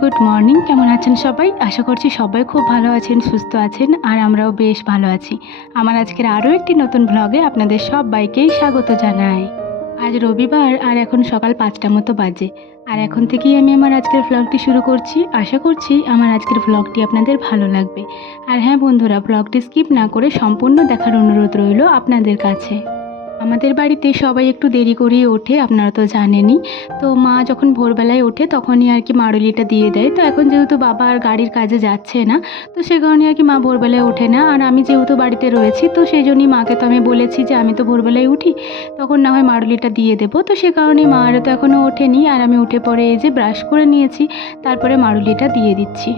Good morning. কেমন আছেন সবাই? আশা করছি সবাই খুব ভালো আছেন, সুস্থ আছেন, আর আমরাও বেশ ভালো আছি। আমার আজকের আরও একটি নতুন ব্লগে আপনাদের সবাইকেই স্বাগত জানাই। আজ রবিবার, আর এখন সকাল পাঁচটা মতো বাজে। আর এখন থেকেই আমি আমার আজকের ব্লগটি শুরু করছি। আশা করছি আমার আজকের ব্লগটি আপনাদের ভালো লাগবে। আর হ্যাঁ বন্ধুরা ব্লগটি স্কিপ না করে সম্পূর্ণ দেখার অনুরোধ রইল আপনাদের কাছে। আমাদের বাড়িতে সবাই একটু দেরি করেই ওঠে, আপনারা তো জানেনই। তো মা যখন ভোরবেলায় ওঠে তখনই আর কি মারুলিটা দিয়ে দেয়। তো এখন যেহেতু বাবা আর গাড়ির কাজে যাচ্ছে না, তো সে কারণে আর কি মা ভোরবেলায় ওঠে না। আর আমি যেহেতু বাড়িতে রয়েছি, তো সেই জন্যই মাকে তো আমি বলেছি যে আমি তো ভোরবেলায় উঠি, তখন না হয় মারুলিটা দিয়ে দেবো। তো সে কারণে মা আরও তো এখনও ওঠেনি। আর আমি উঠে পরে এই যে ব্রাশ করে নিয়েছি, তারপরে মারুলিটা দিয়ে দিচ্ছি।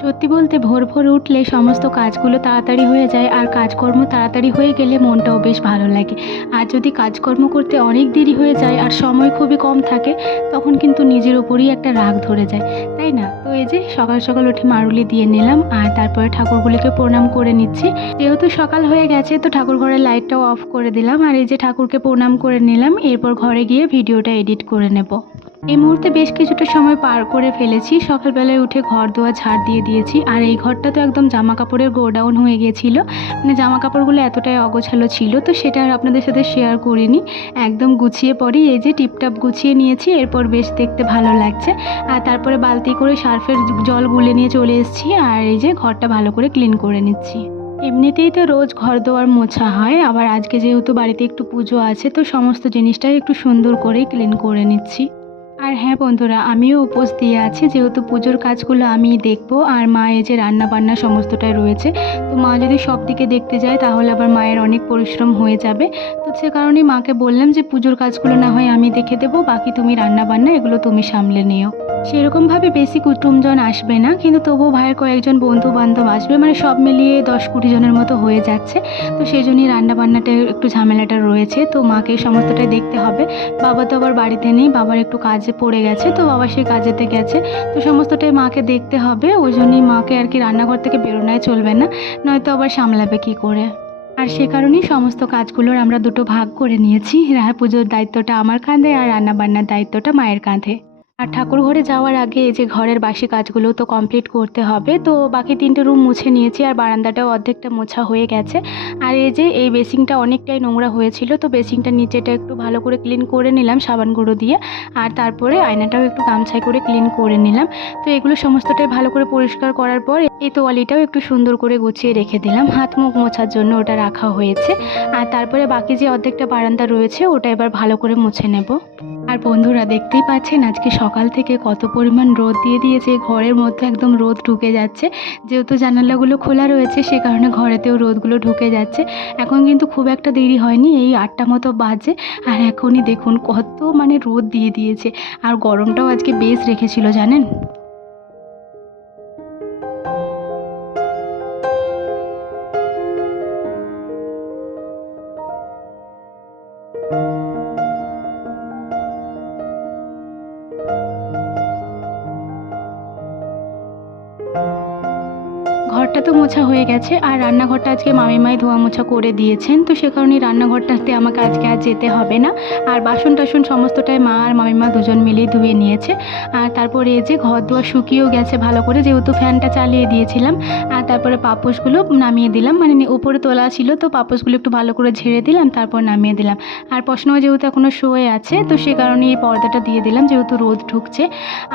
সত্যি বলতে ভোর ভোর উঠলে সমস্ত কাজগুলো তাড়াতাড়ি হয়ে যায় আর কাজকর্ম তাড়াতাড়ি হয়ে গেলে মনটাও বেশ ভালো লাগে। আর যদি কাজকর্ম করতে অনেক দেরি হয়ে যায় আর সময় খুবই কম থাকে, তখন কিন্তু নিজের ওপরই একটা রাগ ধরে যায়। তাই না? তো এই যে সকাল সকাল উঠে মারুলি দিয়ে নিলাম আর তারপরে ঠাকুরগুলিকে প্রণাম করে নিচ্ছি। যেহেতু সকাল হয়ে গেছে তো ঠাকুর ঘরের লাইটটাও অফ করে দিলাম আর এই যে ঠাকুরকে প্রণাম করে নিলাম, এরপর ঘরে গিয়ে ভিডিওটা এডিট করে নেব। এই মুহূর্তে বেশ কিছুটা সময় পার করে ফেলেছি। সকালবেলায় উঠে ঘর দোয়া ঝাড় দিয়ে দিয়েছি। আর এই ঘরটা তো একদম জামা কাপড়ের গোডাউন হয়ে গিয়েছিল মানে জামা কাপড়গুলো এতটাই অগোছালো ছিল, তো সেটা আর আপনাদের সাথে শেয়ার করিনি। একদম গুছিয়ে পরেই এই যে টিপটাপ গুছিয়ে নিয়েছি, এরপর বেশ দেখতে ভালো লাগছে। আর তারপরে বালতি করে সার্ফের জল গুলে নিয়ে চলে এসেছি। আর এই যে ঘরটা ভালো করে ক্লিন করে নিচ্ছি। এমনিতেই তো রোজ ঘর দোয়ার মোছা হয়, আবার আজকে যেহেতু বাড়িতে একটু পুজো আছে, তো সমস্ত জিনিসটাই একটু সুন্দর করেই ক্লিন করে নিচ্ছি। আর হ্যাঁ বন্ধুরা, আমিও উপোস দিয়ে আছি। যেহেতু পুজোর কাজগুলো আমি দেখব, আর মা এই যে রান্না বান্না সমস্তটাই রয়েছে, তো মা যদি সব দিকে দেখতে যায়, তাহলে আবার মায়ের অনেক পরিশ্রম হয়ে যাবে। সে কারণেই মাকে বললাম যে পুজোর কাজগুলো না হয় আমি দেখে দেবো, বাকি তুমি রান্না বান্না এগুলো তুমি সামলে নিও। সেরকমভাবে বেশি কুটুমজন আসবে না, কিন্তু তবুও ভাইয়ের কয়েকজন বন্ধু বান্ধব আসবে মানে সব মিলিয়ে দশ কুড়ি জনের মতো হয়ে যাচ্ছে। তো সেই জন্যই রান্নাবান্নাটা একটু ঝামেলাটা রয়েছে, তো মাকে সমস্তটাই দেখতে হবে। বাবা তো আবার বাড়িতে নেই, বাবার একটু কাজে পড়ে গেছে, তো বাবা সেই কাজেতে গেছে। তো সমস্তটাই মাকে দেখতে হবে, ওই জন্যই মাকে আর কি রান্নাঘর থেকে বেরোনায় চলবে না, নয়তো আবার সামলাবে কি করে। আর সে কারণেই সমস্ত কাজগুলোর আমরা দুটো ভাগ করে নিয়েছি। রাহা পুজোর দায়িত্বটা আমার কাঁধে আর রান্নাবান্নার দায়িত্বটা মায়ের কাঁধে। আর ঠাকুর ঘরে যাওয়ার আগে এই যে ঘরের বাসি কাজগুলো তো কমপ্লিট করতে হবে, তো বাকি তিনটে রুম মুছে নিয়েছি আর বারান্দাটাও অর্ধেকটা মোছা হয়ে গেছে। আর এই যে এই বেসিংটা অনেকটাই নোংরা হয়েছিল, তো বেসিংটা নিচেটা একটু ভালো করে ক্লিন করে নিলাম সাবান গুঁড়ো দিয়ে, আর তারপরে আয়নাটাও একটু গামছাই করে ক্লিন করে নিলাম। তো এগুলো সমস্তটাই ভালো করে পরিষ্কার করার পর এই তোয়ালিটাও একটু সুন্দর করে গুছিয়ে রেখে দিলাম, হাত মুখ মোছার জন্য ওটা রাখা হয়েছে। আর তারপরে বাকি যে অর্ধেকটা বারান্দা রয়েছে ওটা এবার ভালো করে মুছে নেব। আর বন্ধুরা দেখতেই পাচ্ছেন আজকে সকাল থেকে কত পরিমাণ রোদ দিয়ে দিয়েছে, ঘরের মধ্যে একদম রোদ ঢুকে যাচ্ছে। যেহেতু জানালাগুলো খোলা রয়েছে, সে কারণে ঘরেতেও রোদগুলো ঢুকে যাচ্ছে। এখন কিন্তু খুব একটা দেরি হয়নি, এই আটটা মতো বাজে। আর এখনই দেখুন কত মানে রোদ দিয়ে দিয়েছে। আর গরমটাও আজকে বেশ রেখেছিল, জানেন? ঘরটা তো মোছা হয়ে গেছে আর রান্নাঘরটা আজকে মামিমাই ধোয়া মোছা করে দিয়েছেন। তো সে কারণে রান্নাঘরটাতে আমাকে আজকে আর যেতে হবে না। আর বাসন টাসন সমস্তটাই মা আর মামিমা দুজন মিলেই ধুয়ে নিয়েছে। আর তারপরে এই যে ঘর দোয়া শুকিয়েও গেছে ভালো করে, যেহেতু ফ্যানটা চালিয়ে দিয়েছিলাম। আর তারপরে পাপোশগুলো নামিয়ে দিলাম। মানে উপরে তোলা ছিল, তো পাপোশগুলো একটু ভালো করে ঝেড়ে দিলাম, তারপর নামিয়ে দিলাম। আর প্রশ্ন যেহেতু এখনও শোয়ে আছে, তো সে কারণে এই পর্দাটা দিয়ে দিলাম, যেহেতু রোদ ঢুকছে।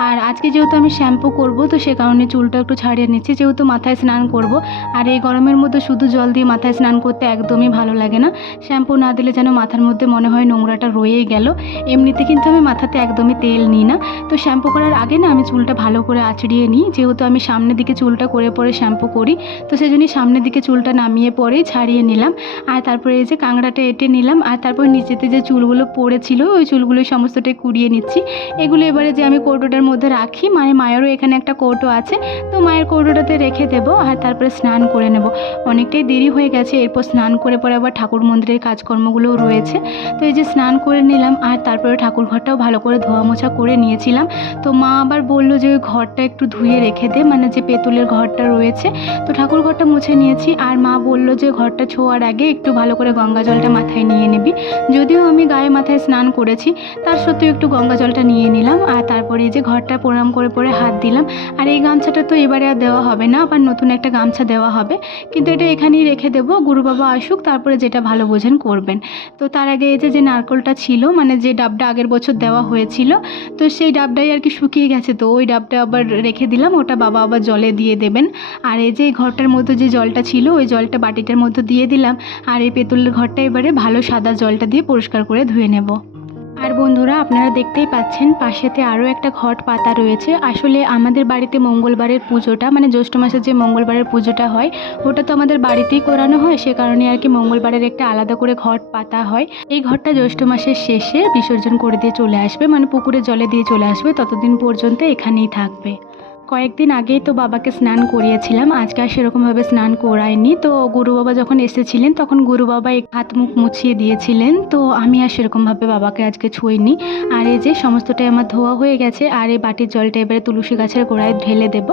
আর আজকে যেহেতু আমি শ্যাম্পু করব, তো সে কারণে চুলটা একটু ছাড়িয়ে নিচ্ছি। যেহেতু মাথায় স্নান করব আর এই গরমের মধ্যে শুধু জল দিয়ে মাথায় স্নান করতে একদমই ভালো লাগে না। শ্যাম্পু না দিলে যেন মাথার মধ্যে মনে হয় নোংরাটা রয়েই গেল। এমনিতে কিন্তু আমি মাথাতে একদমই তেল নিই না। তো শ্যাম্পু করার আগে না আমি চুলটা ভালো করে আঁচড়িয়ে নিই। যেহেতু আমি সামনের দিকে চুলটা করে পরে শ্যাম্পু করি, তো সেই জন্যই সামনের দিকে চুলটা নামিয়ে পরেই ছাড়িয়ে নিলাম। আর তারপরে এই যে কাংড়াটা এঁটে নিলাম, আর তারপর নিচেতে যে চুলগুলো পড়েছিল, ওই চুলগুলো সমস্তটাই কুড়িয়ে নিচ্ছি। এগুলো এবারে যে আমি কৌটোটার মধ্যে রাখি মানে মায়েরও এখানে একটা কৌটো আছে, তো মায়ের কৌটোটাতে রেখে দেবো। আর তারপরে স্নান করে নেব। অনেকটাই দেরি হয়ে গেছে, এরপর স্নান করে পরে আবার ঠাকুর মন্দিরের কাজকর্মগুলোও রয়েছে। তো এই যে স্নান করে নিলাম, আর তারপরে ঠাকুর ঘরটাও ভালো করে ধোয়া মোছা করে নিয়েছিলাম। তো মা আবার বলল যে ঘরটা একটু ধুয়ে রেখে দে মানে যে পেতুলের ঘরটা রয়েছে। তো ঠাকুর ঘরটা মুছে নিয়েছি, আর মা বলল যে ঘরটা ছোঁয়ার আগে একটু ভালো করে গঙ্গা জলটা মাথায় নিয়ে নিবি। যদিও আমি গায়ে মাথায় স্নান করেছি, তার সত্ত্বেও একটু গঙ্গা জলটা নিয়ে নিলাম, আর তারপরে এই যে ঘরটা প্রণাম করে পরে হাত দিলাম। আর এই গামছাটা তো এবারে আর দেওয়া হবে না, আবার নতুন একটা গামছা দেওয়া হবে। কিন্তু এটা এখানেই রেখে দেবো। গুরু বাবা আসুক তারপরে যেটা ভালো বোঝেন করবেন। তো তার আগে এই যে যে নারকলটা ছিল মানে যে ডাবটা আগের বছর দেওয়া হয়েছিল তো সেই ডাবটাই আর কি শুকিয়ে গেছে। তো ওই ডাবটা আবার রেখে দিলাম ওটা বাবা আবার জলে দিয়ে দেবেন। আর এই যে ঘরটার মধ্যে যে জলটা ছিল ওই জলটা বাটিটার মধ্যে দিয়ে দিলাম। আর এই পেতলের ঘরটা এবারে ভালো সাদা জলটা দিয়ে পরিষ্কার করে ধুয়ে নেব। আর বন্ধুরা, আপনারা দেখতেই পাচ্ছেন, পাশেতে আরও একটা ঘট পাতা রয়েছে। আসলে আমাদের বাড়িতে মঙ্গলবারের পুজোটা মানে জ্যৈষ্ঠ মাসের যে মঙ্গলবারের পুজোটা হয়, ওটা তো আমাদের বাড়িতেই করানো হয়, সে কারণে আর কি মঙ্গলবারের একটা আলাদা করে ঘট পাতা হয়। এই ঘরটা জ্যৈষ্ঠ মাসের শেষে বিসর্জন করে দিয়ে চলে আসবে মানে পুকুরে জলে দিয়ে চলে আসবে, ততদিন পর্যন্ত এখানেই থাকবে। কয়েকদিন আগেই তো বাবাকে স্নান করিয়েছিলাম। আজকে আর সেরকমভাবে স্নান করায়নি। তো গুরু বাবা যখন এসেছিলেন, তখন গুরু বাবা এক হাত মুখ মুছিয়ে দিয়েছিলেন। তো আমি আর সেরকমভাবে বাবাকে আজকে ছুঁইনি। আর এই যে সমস্তটাই আমার ধোয়া হয়ে গেছে, আর এই বাটির জলটা এবারে তুলসী গাছের গোড়ায় ঢেলে দেব।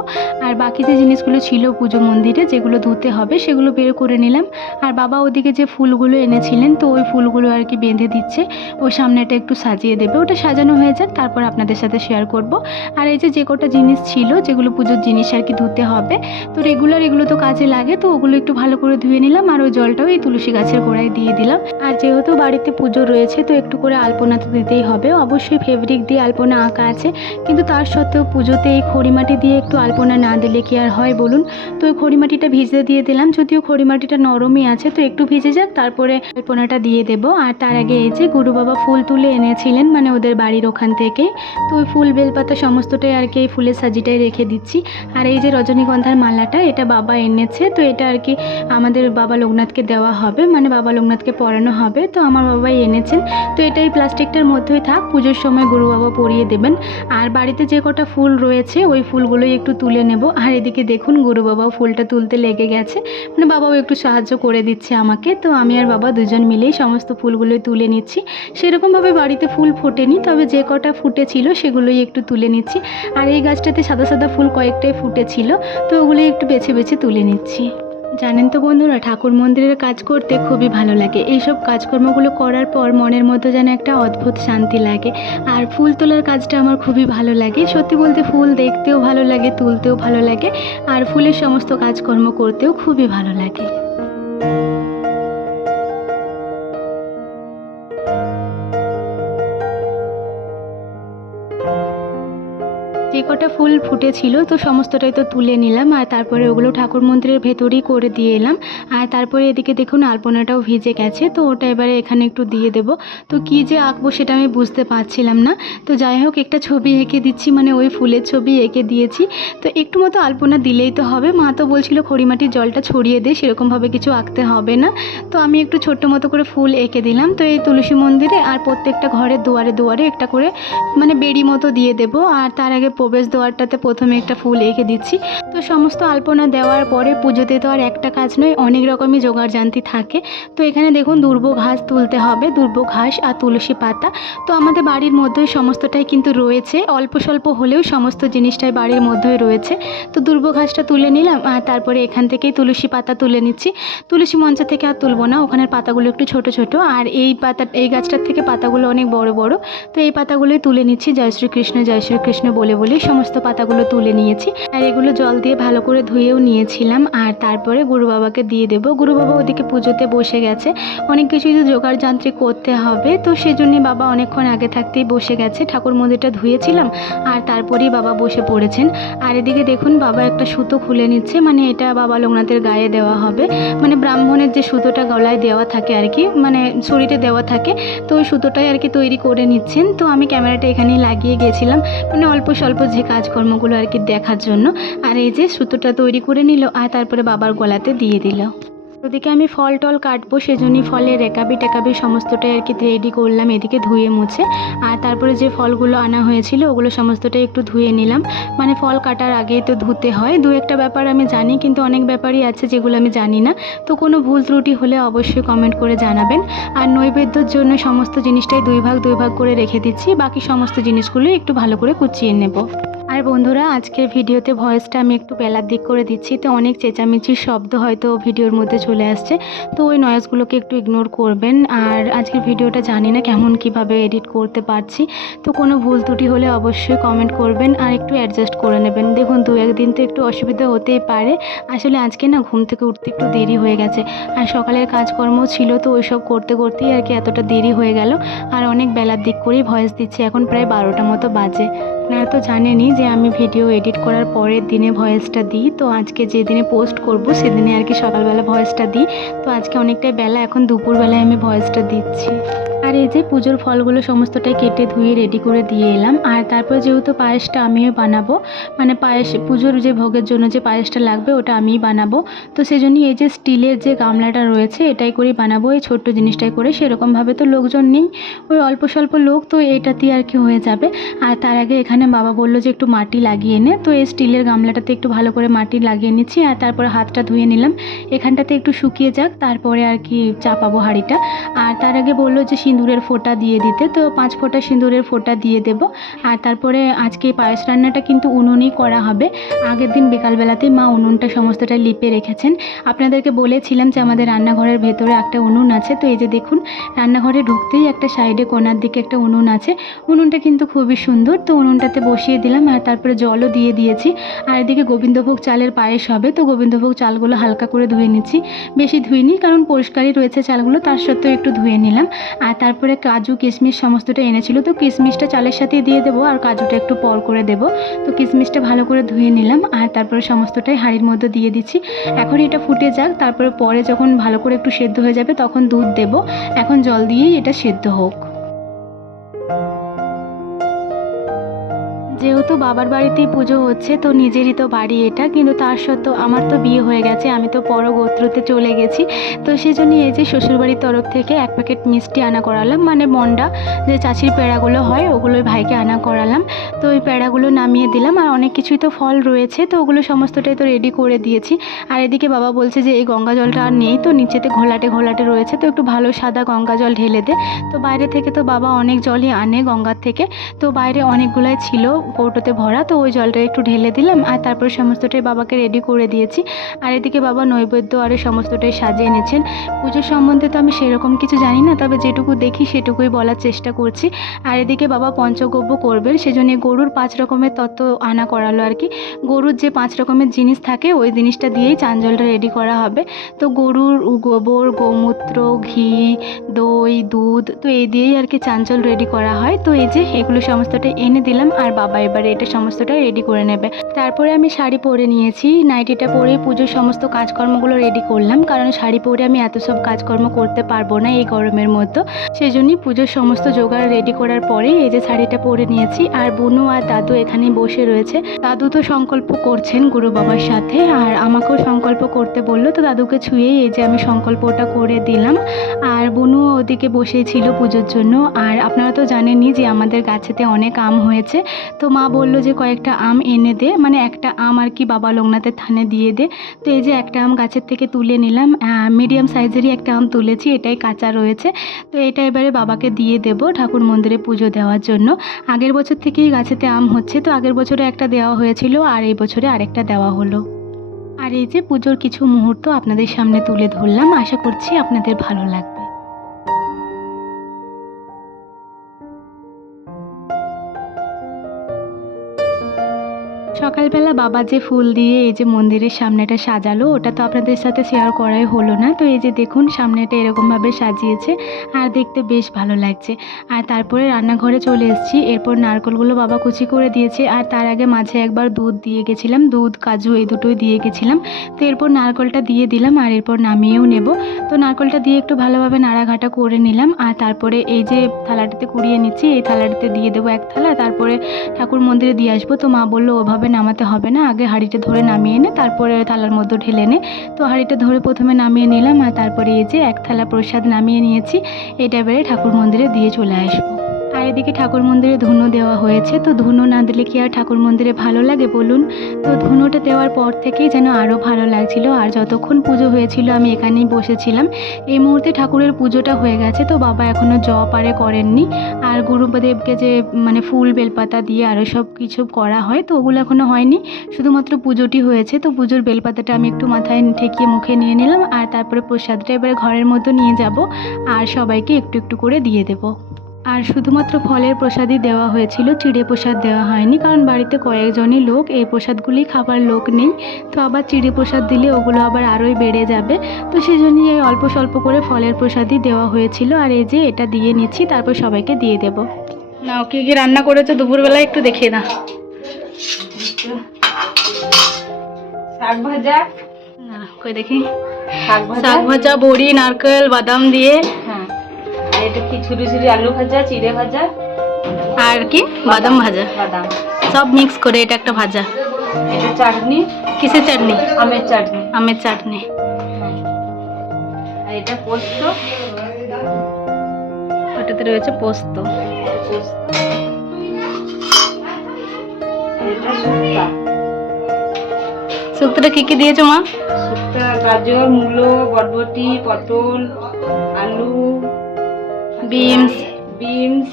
আর বাকি যে জিনিসগুলো ছিল পুজো মন্দিরে, যেগুলো ধুতে হবে, সেগুলো বের করে নিলাম। আর বাবা ওদিকে যে ফুলগুলো এনেছিলেন, তো ওই ফুলগুলো আর কি বেঁধে দিচ্ছে। ওই সামনেটা একটু সাজিয়ে দেবে। ওটা সাজানো হয়ে যাক, তারপর আপনাদের সাথে শেয়ার করব। আর এই যে যে কটা জিনিস ছিল যেগুলো পুজোর জিনিস আর কি ধুতে হবে। তো রেগুলার এগুলো তো কাজে লাগে, তো ওগুলো একটু ভালো করে ধুয়ে নিলাম আর ওই জলটাও এই তুলসী গাছের গোড়ায় দিয়ে দিলাম। আর যেহেতু বাড়িতে পুজো রয়েছে, তো একটু করে আলপনা তো দিতেই হবে। অবশ্যই ফেব্রিক দিয়ে আলপনা আঁকা আছে, কিন্তু তার সত্ত্বেও পুজোতে এই খড়িমাটি দিয়ে একটু আলপনা না দিলে কি আর হয় বলুন? তো ওই খড়িমাটিটা ভিজে দিয়ে দিলাম, যদিও খড়িমাটিটা নরমই আছে, তো একটু ভিজে যাক, তারপরে আলপনাটা দিয়ে দেব। আর তার আগে এই যে গুরু বাবা ফুল তুলে এনেছিলেন মানে ওদের বাড়ির ওখান থেকে, তো ওই ফুল বেলপাতা সমস্তটাই আর কি এই ফুলের সাজিটাই রেখে দিচ্ছি। আর এই যে রজনীগন্ধার মালাটা, এটা বাবা এনেছে, তো এটা আর কি আমাদের বাবা লোকনাথকে দেওয়া হবে মানে বাবা লোকনাথকে পরানো হবে, তো আমার বাবাই এনেছেন। তো এটা এই প্লাস্টিকটার মধ্যেই থাক, পুজোর সময় গুরু বাবা পরিয়ে দেবেন। আর বাড়িতে যে কটা ফুল রয়েছে, ওই ফুলগুলোই একটু তুলে নেব। আর এদিকে দেখুন, গুরু বাবাও ফুলটা তুলতে লেগে গেছে মানে বাবাও একটু সাহায্য করে দিচ্ছে আমাকে। তো আমি আর বাবা দুজন মিলেই সমস্ত ফুলগুলোই তুলে নিচ্ছি। সেরকমভাবে বাড়িতে ফুল ফোটেনি, তবে যে কটা ফুটেছিল, সেগুলোই একটু তুলে নিচ্ছি। আর এই গাছটাতে সাদা সাদা ফুল কয়েকটাই ফুটেছিল, তো ওগুলো একটু বেছে বেছে তুলে নিচ্ছি। জানেন তো বন্ধুরা, ঠাকুর মন্দিরের কাজ করতে খুবই ভালো লাগে। এইসব কাজকর্মগুলো করার পর মনের মধ্যে যেন একটা অদ্ভুত শান্তি লাগে। আর ফুল তোলার কাজটা আমার খুবই ভালো লাগে। সত্যি বলতে ফুল দেখতেও ভালো লাগে, তুলতেও ভালো লাগে। আর ফুলের সমস্ত কাজকর্ম করতেও খুবই ভালো লাগে। ফুল ফুটেছিল, তো সমস্তটাই তো তুলে নিলাম আর তারপরে ওগুলো ঠাকুর মন্দিরের ভেতরেই করে দিয়ে এলাম। আর তারপরে এদিকে দেখুন আলপনাটাও ভিজে গেছে, তো ওটা এবারে এখানে একটু দিয়ে দেব। তো কী যে আঁকবো সেটা আমি বুঝতে পারছিলাম না। তো যাই হোক, একটা ছবি এঁকে দিচ্ছি মানে ওই ফুলের ছবি এঁকে দিয়েছি। তো একটু মতো আলপনা দিলেই তো হবে। মা তো বলছিল খড়িমাটির জলটা ছড়িয়ে দে, সেরকমভাবে কিছু আঁকতে হবে না। তো আমি একটু ছোট্ট মতো করে ফুল এঁকে দিলাম। তো এই তুলসী মন্দিরে আর প্রত্যেকটা ঘরের দুয়ারে দুয়ারে একটা করে মানে বেড়ি মতো দিয়ে দেব। আর তার আগে প্রবেশ দ্বারটাতে প্রথমে একটা ফুল এঁকে দিচ্ছি। তো সমস্ত আলপনা দেওয়ার পরে পুজোতে তো আর একটা কাজ নয়, অনেক রকমই জোগাড় জান্তি থাকে। তো এখানে দেখুন দুর্ব ঘাস তুলতে হবে, দুর্ব ঘাস আর তুলসী পাতা। তো আমাদের বাড়ির মধ্যেই সমস্তটাই কিন্তু রয়েছে, অল্প স্বল্প হলেও সমস্ত জিনিসটাই বাড়ির মধ্যেই রয়েছে। তো দুর্ব ঘাসটা তুলে নিলাম, আর তারপরে এখান থেকেই তুলসী পাতা তুলে নিচ্ছি। তুলসী মঞ্চ থেকে আর তুলবো না, ওখানের পাতাগুলো একটু ছোট ছোট। আর এই পাতা, এই গাছটার থেকে পাতাগুলো অনেক বড় বড়। তো এই পাতাগুলোই তুলে নিচ্ছি, জয় শ্রীকৃষ্ণ জয় শ্রীকৃষ্ণ বলে বলে সমস্ত পাতাগুলো তুলে নিয়েছি আর এগুলো জল দিয়ে ভালো করে ধুয়েও নিয়েছিলাম আর তারপরে গুরু বাবাকে দিয়ে দেবো। গুরু বাবা ওদিকে পুজোতে বসে গেছে। অনেক কিছুই তো জোগাড় যান্ত্রিক করতে হবে, তো সেজন্যই বাবা অনেকক্ষণ আগে থাকতেই বসে গেছে। ঠাকুর মন্দিরটা ধুয়েছিলাম আর তারপরেই বাবা বসে পড়েছেন। আর এদিকে দেখুন বাবা একটা সুতো খুলে নিচ্ছে মানে এটা বাবা লোকনাথের গায়ে দেওয়া হবে। মানে ব্রাহ্মণের যে সুতোটা গলায় দেওয়া থাকে আর কি মানে শরীরে দেওয়া থাকে, তো ওই সুতোটাই আর কি তৈরি করে নিচ্ছেন। তো আমি ক্যামেরাটা এখানেই লাগিয়ে গেছিলাম। মানে অল্প স্বল্প যে কাজকর্মগুলো আর কি দেখার জন্য। আর এই যে সুতোটা তৈরি করে নিল আর তারপরে বাবার গলাতে দিয়ে দিল। ওদিকে আমি ফল টল কাটবো, সেজন্যই ফলের রেকাবি টেকাবি সমস্তটাই আর কি রেডি করলাম, এদিকে ধুয়ে মুছে। আর তারপরে যে ফলগুলো আনা হয়েছিল, ওগুলো সমস্তটাই একটু ধুয়ে নিলাম। মানে ফল কাটার আগেই তো ধুতে হয়। দু একটা ব্যাপার আমি জানি, কিন্তু অনেক ব্যাপারই আছে যেগুলো আমি জানি না। তো কোনো ভুল ত্রুটি হলে অবশ্যই কমেন্ট করে জানাবেন। আর নৈবেদ্যর জন্য সমস্ত জিনিসটাই দুই ভাগ দুই ভাগ করে রেখে দিচ্ছি। বাকি সমস্ত জিনিসগুলো একটু ভালো করে কুচিয়ে নেব। আর বন্ধুরা, আজকের ভিডিওতে ভয়েসটা আমি একটু বেলার দিক করে দিচ্ছি। তো অনেক চেঁচামেচির শব্দ হয়তো ভিডিওর মধ্যে চলে আসছে। তো ওই নয়েজগুলোকে একটু ইগনোর করবেন। আর আজকের ভিডিওটা জানি না কেমন কীভাবে এডিট করতে পারছি। তো কোনো ভুল ত্রুটি হলে অবশ্যই কমেন্ট করবেন আর একটু অ্যাডজাস্ট করে নেবেন। দেখুন, দু একদিন তো একটু অসুবিধা হতেই পারে। আসলে আজকে না ঘুম থেকে উঠতে একটু দেরি হয়ে গেছে। আর সকালের কাজকর্ম ছিল তো ওইসব করতে করতেই আর কি এতটা দেরি হয়ে গেল। আর অনেক বেলার দিক করেই ভয়েস দিচ্ছি। এখন প্রায় বারোটা মতো বাজে। আপনারা তো জানেনই যে আমি ভিডিও এডিট করার পরের দিনে ভয়েসটা দিই, তো আজকে যে দিনে পোস্ট করব সেদিনে আর কি সকালবেলা ভয়েসটা দিই। তো আজকে অনেকটাই বেলা, এখন দুপুরবেলায় আমি ভয়েসটা দিচ্ছি। আর এই যে পুজোর ফলগুলো সমস্তটাই কেটে ধুয়ে রেডি করে দিয়ে এলাম। আর তারপর যেহেতু পায়েসটা আমিও বানাবো মানে পায়েস, পুজোর যে ভোগের জন্য যে পায়েসটা লাগবে ওটা আমিই বানাবো। তো সেই জন্যই এই যে স্টিলের যে গামলাটা রয়েছে, এটাই করেই বানাবো। এই ছোট্ট জিনিসটাই করে সেরকমভাবে তো লোকজন নেই। ওই অল্প স্বল্প লোক তো এটাতেই আর কি হয়ে যাবে। আর তার আগে এখানে বাবা বলল যে একটু মাটি লাগিয়ে নে। তো এই স্টিলের গামলাটাতে একটু ভালো করে মাটি লাগিয়ে নিচ্ছি আর তারপরে হাতটা ধুয়ে নিলাম। এখানটাতে একটু শুকিয়ে যাক, তারপরে আর কি চাপাবো হাঁড়িটা। আর তার আগে বলল যে সিঁদুরের ফোঁটা দিয়ে দিতে। তো পাঁচ ফোঁটা সিঁদুরের ফোঁটা দিয়ে দেবো। আর তারপরে আজকে পায়েস রান্নাটা কিন্তু উনুনেই করা হবে। আগের দিন বিকালবেলাতেই মা উনুনটা সমস্তটা লিপে রেখেছেন। আপনাদেরকে বলেছিলাম যে আমাদের রান্নাঘরের ভেতরে একটা উনুন আছে। তো এই যে দেখুন, রান্নাঘরে ঢুকতেই একটা সাইডে কোনার দিকে একটা উনুন আছে। উনুনটা কিন্তু খুবই সুন্দর। তো উনুনটাতে বসিয়ে দিলাম আর তারপরে জলও দিয়ে দিয়েছি। আর এদিকে গোবিন্দভোগ চালের পায়েস হবে। তো গোবিন্দভোগ চালগুলো হালকা করে ধুয়ে নিচ্ছি। বেশি ধুইনি, কারণ পরিষ্কারই রয়েছে চালগুলো। তার সত্ত্বেও একটু ধুয়ে নিলাম। আর তারপরে কাজু, কিশমিশ সমস্তটা এনেছিল। তো কিশমিশটা চালের সাথে দিয়ে দেবো আর কাজুটা একটু পর করে দেব। তো কিশমিশটা ভালো করে ধুয়ে নিলাম আর তারপরে সমস্তটাই হাঁড়ির মধ্যে দিয়ে দিচ্ছি। এখন এটা ফুটে যাক, তারপরে পরে যখন ভালো করে একটু সেদ্ধ হয়ে যাবে তখন দুধ দেব। এখন জল দিয়েই এটা সেদ্ধ হোক। যেহেতু বাবার বাড়িতেই পুজো হচ্ছে, তো নিজেরই তো বাড়ি এটা। কিন্তু তার সত্ত্বেও আমার তো বিয়ে হয়ে গেছে, আমি তো পর গোত্রতে চলে গেছি। তো সেই জন্য এই যে শ্বশুরবাড়ির তরফ থেকে এক প্যাকেট মিষ্টি আনা করালাম মানে মন্ডা, যে চাচির পেড়াগুলো হয়, ওগুলোই ভাইকে আনা করালাম। তো ওই পেড়াগুলো নামিয়ে দিলাম, আর অনেক কিছুই তো ফল রয়েছে, তো ওগুলো সমস্তটাই তো রেডি করে দিয়েছি। আর এদিকে বাবা বলছে যে, এই গঙ্গা জলটা আর নেই, তো নিচেতে ঘোলাটে ঘোলাটে রয়েছে, তো একটু ভালো সাদা গঙ্গা জল ঢেলে দে। তো বাইরে থেকে তো বাবা অনেক জলই আনে গঙ্গার থেকে। তো বাইরে অনেকগুলাই ছিল কৌটোতে ভরা, তো ওই জলটা একটু ঢেলে দিলাম আর তারপরে সমস্তটাই বাবাকে রেডি করে দিয়েছি। আর এদিকে বাবা নৈবেদ্য আর সমস্তটাই সাজিয়ে এনেছেন। পুজোর সম্বন্ধে তো আমি সেরকম কিছু জানি না, তবে যেটুকু দেখি সেটুকুই বলার চেষ্টা করছি। আর এদিকে বাবা পঞ্চগব্য করবেন, সেজন্য গরুর পাঁচ রকমের তত্ত্ব আনা করালো আর কি। গরুর যে পাঁচ রকমের জিনিস থাকে, ওই জিনিসটা দিয়েই চাঞ্জলটা রেডি করা হবে। তো গরুর গোবর, গোমূত্র, ঘি, দই, দুধ, তো এই দিয়েই আর কি চাঞ্চল রেডি করা হয়। তো এই যে এগুলো সমস্তটা এনে দিলাম, আর বাবা এবারে এটা সমস্তটা রেডি করে নেবে। তারপরে আমি শাড়ি পরে নিয়েছি নাইটিটা পরে পুজোর সমস্ত কাজকর্মগুলো রেডি করলাম, কারণ শাড়ি পরে আমি এত সব কাজকর্ম করতে পারব না এই গরমের মধ্যে। সেই জন্যই পুজোর সমস্ত জোগাড় রেডি করার পরে এই যে শাড়িটা পরে নিয়েছি, আর বুনু আর দাদু এখানে বসে রয়েছে। দাদু তো সংকল্প করছেন গুরু বাবার সাথে, আর আমাকেও সংকল্প করতে বলল, তো দাদুকে ছুঁয়েই এই যে আমি সংকল্পটা করে দিলাম। আর বুনু ওদিকে বসেই ছিল পুজোর জন্য, আর আপনারা তো জানেনই যে আমাদের গাছেতে অনেক আম হয়েছে, তো মা বলল যে কয়েকটা আম এনে দে মানে একটা আম আর কি বাবা লোকনাথের থানে দিয়ে দে। তো এই যে একটা আম গাছের থেকে তুলে নিলাম মিডিয়াম সাইজেরই একটা আম তুলেছি, এটাই কাঁচা রয়েছে। তো এটা এবারে বাবাকে দিয়ে দেব ঠাকুর মন্দিরে পুজো দেওয়ার জন্য। আগের বছর থেকেই গাছেতে আম হচ্ছে, তো আগের বছরে একটা দেওয়া হয়েছিল, আর এই বছরে আরেকটা দেওয়া হলো। আর এই যে পুজোর কিছু মুহূর্ত আপনাদের সামনে তুলে ধরলাম, আশা করছি আপনাদের ভালো লাগবে। সকালবেলা বাবা যে ফুল দিয়ে এই যে মন্দিরের সামনেটা সাজালো, ওটা তো আপনাদের সাথে শেয়ার করাই হলো না। তো এই যে দেখুন, সামনেটা এরকমভাবে সাজিয়েছে আর দেখতে বেশ ভালো লাগছে। আর তারপরে রান্নাঘরে চলে এসেছি। এরপর নারকলগুলো বাবা কুচি করে দিয়েছে আর তার আগে মাঝে একবার দুধ দিয়ে গেছিলাম। দুধ, কাজু এই দুটোই দিয়ে গেছিলাম। তো এরপর নারকলটা দিয়ে দিলাম আর এরপর নামিয়েও নেব। তো নারকলটা দিয়ে একটু ভালোভাবে নাড়াঘাটা করে নিলাম। আর তারপরে এই যে থালাটাতে কুড়িয়ে নিচ্ছি, এই থালাটাতে দিয়ে দেবো এক থালা। তারপরে ঠাকুর মন্দিরে দিয়ে আসব। তো মা বলল, ওভাবে নামাতে হবে না, আগে হাঁড়িটা ধরে নামিয়ে এনে তারপরে থালার মধ্যে ঢেলে নে। তো হাঁড়িটা ধরে প্রথমে নামিয়ে নিলাম আর তারপরে এই যে এক থালা প্রসাদ নামিয়ে নিয়েছি, এটা এবারে ঠাকুর মন্দিরে দিয়ে চলে আসব। আর এদিকে ঠাকুর মন্দিরে ধুনো দেওয়া হয়েছে। তো ধুনো না দিলে কি আর ঠাকুর মন্দিরে ভালো লাগে বলুন? তো ধুনোটা দেওয়ার পর থেকেই যেন আরও ভালো লাগছিল। আর যতক্ষণ পুজো হয়েছিল আমি এখানেই বসেছিলাম। এই মুহূর্তে ঠাকুরের পুজোটা হয়ে গেছে। তো বাবা এখনও জপ আরে করেননি। আর গুরুদেবকে যে মানে ফুল, বেলপাতা দিয়ে আরও সব কিছু করা হয়, তো ওগুলো এখনও হয়নি। শুধুমাত্র পুজোটি হয়েছে। তো পুজোর বেলপাতাটা আমি একটু মাথায় ঠেকিয়ে মুখে নিয়ে নিলাম। আর তারপরে প্রসাদটা এবারে ঘরের মতো নিয়ে যাব। আর সবাইকে একটু একটু করে দিয়ে দেবো। আর শুধুমাত্র ফলের প্রসাদই দেওয়া হয়েছিল চিড়ে প্রসাদ দেওয়া হয়নি কারণ বাড়িতে কয়েকজনই লোক এই প্রসাদগুলি খাবার লোক নেই। তো আবার চিড়ে প্রসাদ দিলে ওগুলো আবার আরোই বেড়ে যাবে। তো সেই জন্যই এই অল্প স্বল্প করে ফলের প্রসাদই দেওয়া হয়েছিল। আর এই যে এটা দিয়ে নিচ্ছি তারপর সবাইকে দিয়ে দেব। না কি কি রান্না করেছ দুপুরবেলা একটু দেখিয়ে দাও। শাক ভাজা? না কই দেখি। শাক ভাজা? শাক ভাজা বড়ি নারকেল বাদাম দিয়ে। আর এটা খিচুড়ি ঝুড়ি আলু ভাজা চিড়ে ভাজা? আর কি? বাদাম ভাজা। বাদাম। সব মিক্স করে এটা একটা ভাজা। এটা চাটনি? কিসের চাটনি? আমের চাটনি। আমের চাটনি। হ্যাঁ। আর এটা পোস্ত? ওটাতে রয়েছে পোস্ত। এটা শুক্তা। শুক্তোটা কি কি দিয়েছ মা? শুক্তা গাজর মূলো বরবটি পটল। বিনস বিনস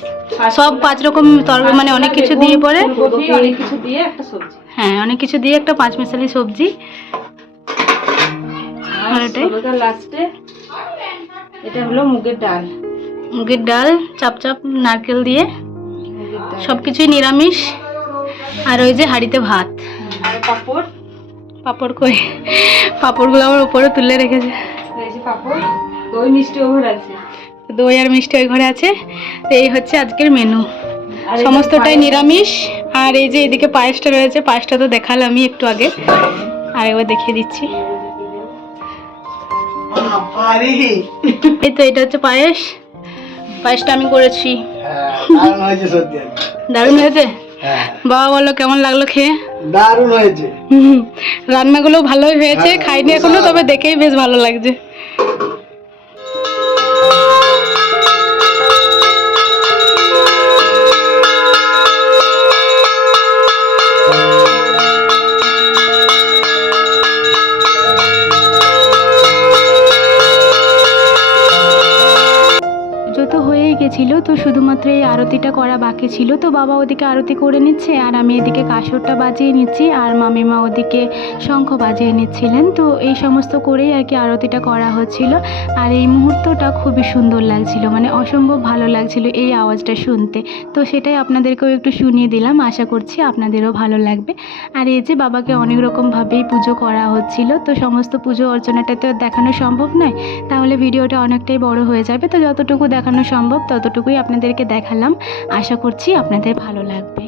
সব পাঁচ রকম তরকারি মানে অনেক কিছু দিয়ে পরে অনেক কিছু দিয়ে একটা সবজি। হ্যাঁ অনেক কিছু দিয়ে একটা পাঁচ মিশালি সবজি। আর আর লাস্টে এটা হলো মুগের ডাল। মুগের ডাল চাপ চাপ নারকেল দিয়ে। সব কিছুই নিরামিষ। আর ওই যে হাঁড়িতে ভাত। পাপড় পাঁপড়। পাঁপড় কই? পাঁপড়গুলো আবার উপরে তুলে রেখেছে। যে দই মিষ্টি ওভার আছে। দই আর মিষ্টি ওই ঘরে আছে। তো এই হচ্ছে আজকের মেনু সমস্তটাই নিরামিষ। আর এই যে এদিকে পায়েসটা রয়েছে পায়েসটা তো দেখালাম আমি একটু আগে। আর এবার দেখিয়ে দিচ্ছি। এই তো এটা হচ্ছে পায়েস। পায়েসটা আমি করেছি। দারুণ হয়েছে? হ্যাঁ বাবা বলল কেমন লাগল খেয়ে? দারুণ হয়েছে। রান্নাগুলো ভালোই হয়েছে। খাইনি এখনও তবে দেখেই বেশ ভালো লাগছে। গেছিল তো শুধুমাত্র এই আরতিটা করা বাকি ছিল। তো বাবা ওদিকে আরতি করে নিচ্ছে, আর আমি এদিকে কাসরটা বাজিয়ে নিচ্ছি, আর মামিমা ওদিকে শঙ্খ বাজিয়ে নিচ্ছিলেন। তো এই সমস্ত করেই আর কি আরতিটা করা হচ্ছিল। আর এই মুহূর্তটা খুবই সুন্দর লাগছিল মানে অসম্ভব ভালো লাগছিল এই আওয়াজটা শুনতে। তো সেটাই আপনাদেরকেও একটু শুনিয়ে দিলাম, আশা করছি আপনাদেরও ভালো লাগবে। আর এই যে বাবাকে অনেক রকমভাবেই পুজো করা হচ্ছিল, তো সমস্ত পুজো অর্চনাটা তো দেখানো সম্ভব নয়, তাহলে ভিডিওটা অনেকটাই বড় হয়ে যাবে। তো যতটুকু দেখানো সম্ভব ততটুকুই আপনাদেরকে দেখালাম। আশা করছি আপনাদের ভালো লাগবে।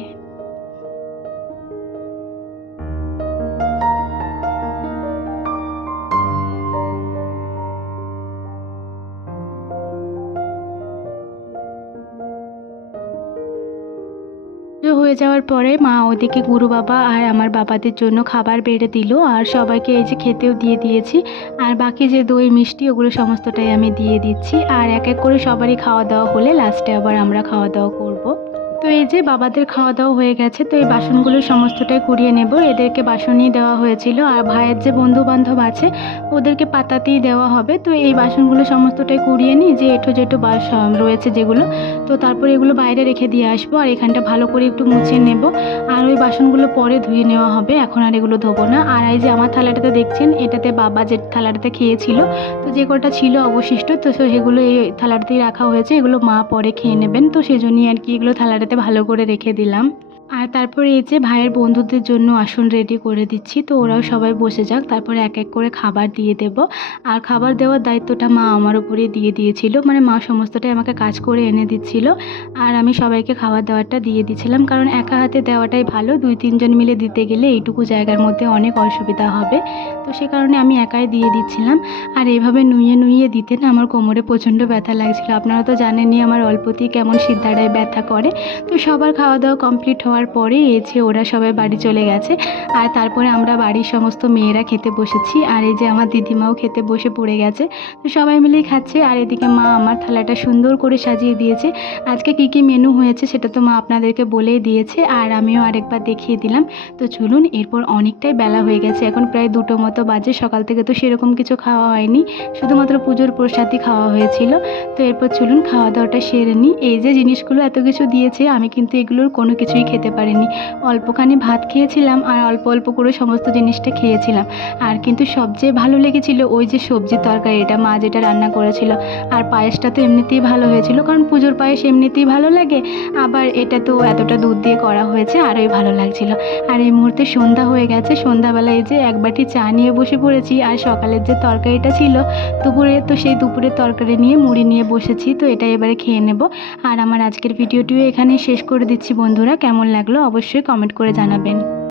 হয়ে যাওয়ার পরে মা ওদিকে গুরু বাবা আর আমার বাবাদের জন্য খাবার বেড়ে দিল আর সবাইকে এই যে খেতেও দিয়ে দিয়েছি আর বাকি যে দই, মিষ্টি, ওগুলো সমস্তটাই আমি দিয়ে দিচ্ছি আর এক এক করে সবারই খাওয়া দাওয়া হলে লাস্টে আবার আমরা খাওয়া দাওয়া করব। তো এই যে বাবাদের খাওয়া দাওয়া হয়ে গেছে, তো এই বাসনগুলো সমস্তটাই কুড়িয়ে নেব। এদেরকে বাসনই দেওয়া হয়েছিল। আর ভাইয়ের যে বন্ধু বান্ধব আছে, ওদেরকে পাতাতেই দেওয়া হবে। তো এই বাসনগুলো সমস্তটাই কুড়িয়ে নিই, যে এঁটো জেঠো বাস রয়েছে যেগুলো। তো তারপরে এগুলো বাইরে রেখে দিয়ে আসব। আর এখানটা ভালো করে একটু মুছিয়ে নেব। আর ওই বাসনগুলো পরে ধুয়ে নেওয়া হবে। এখন আর এগুলো ধোবো না। আর এই যে আমার থালাটাতে দেখছেন, এটাতে বাবা যে থালাটাতে খেয়েছিল, তো যে কটা ছিল অবশিষ্ট, তো সেগুলো এই থালাটাতেই রাখা হয়েছে। এগুলো মা পরে খেয়ে নেবেন। তো সেজন্যই আর কি এগুলো থালাটাতে ভালো করে রেখে দিলাম। আর তারপরে এই যে ভাইয়ের বন্ধুদের জন্য আসন রেডি করে দিচ্ছি তো ওরাও সবাই বসে যাক তারপরে এক এক করে খাবার দিয়ে দেব। আর খাবার দেওয়ার দায়িত্বটা মা আমার উপরে দিয়ে দিয়েছিল মানে মা সমস্তটাই আমাকে কাজ করে এনে দিচ্ছিল। আর আমি সবাইকে খাবার দাওয়ারটা দিয়ে দিয়েছিলাম কারণ একা হাতে দেওয়াটাই ভালো দুই তিনজন মিলে দিতে গেলে এইটুকু জায়গার মধ্যে অনেক অসুবিধা হবে। তো সে কারণে আমি একাই দিয়ে দিচ্ছিলাম। আর এভাবে নুইয়ে নুইয়ে দিতে না আমার কোমরে প্রচণ্ড ব্যথা লাগছিল। আপনারা তো জানেনই আমার অল্পতেই কেমন সিদ্ধারায় ব্যথা করে। তো সবার খাওয়া দাওয়া কমপ্লিট হওয়ার খাওয়ার পরে এসে ওরা সবাই বাড়ি চলে গেছে। আর তারপরে আমরা বাড়ির সমস্ত মেয়েরা খেতে বসেছি। আর এই যে আমার দিদিমাও খেতে বসে পড়ে গেছে। তো সবাই মিলেই খাচ্ছে। আর এদিকে মা আমার থালাটা সুন্দর করে সাজিয়ে দিয়েছে। আজকে কী কী মেনু হয়েছে সেটা তো মা আপনাদেরকে বলেই দিয়েছে। আর আমিও আরেকবার দেখিয়ে দিলাম। তো চলুন, এরপর অনেকটাই বেলা হয়ে গেছে। এখন প্রায় দুটো মতো বাজে। সকাল থেকে তো সেরকম কিছু খাওয়া হয়নি। শুধুমাত্র পুজোর প্রসাদই খাওয়া হয়েছিল। তো এরপর চলুন, খাওয়া দাওয়াটা সেরে নিই। এই যে জিনিসগুলো এত কিছু দিয়েছে, আমি কিন্তু এগুলোর কোনো কিছুই খেতে পারিনি। অল্পখানি ভাত খেয়েছিলাম আর অল্প অল্প করে সমস্ত জিনিসটা খেয়েছিলাম। আর কিন্তু সবচেয়ে ভালো লেগেছিল ওই যে সবজির তরকারি, এটা মা যেটা রান্না করেছিল। আর পায়েসটা তো এমনিতেই ভালো হয়েছিল, কারণ পুজোর পায়েস এমনিতেই ভালো লাগে। আবার এটা তো এতটা দুধ দিয়ে করা হয়েছে, আরোই ভালো লাগছিল। আর এই মুহূর্তে সন্ধ্যা হয়ে গেছে, সন্ধ্যাবেলায় যে এক বাটি চা নিয়ে বসে পড়েছি। আর সকালের যে তরকারিটা ছিল, দুপুরে তো সেই দুপুরের তরকারি নিয়ে মুড়ি নিয়ে বসেছি, তো এটা এবারে খেয়ে নেব। আর আমার আজকের ভিডিওটিও এখানে শেষ করে দিচ্ছি বন্ধুরা, কেমন লাগল অবশ্যই কমেন্ট করে জানাবেন।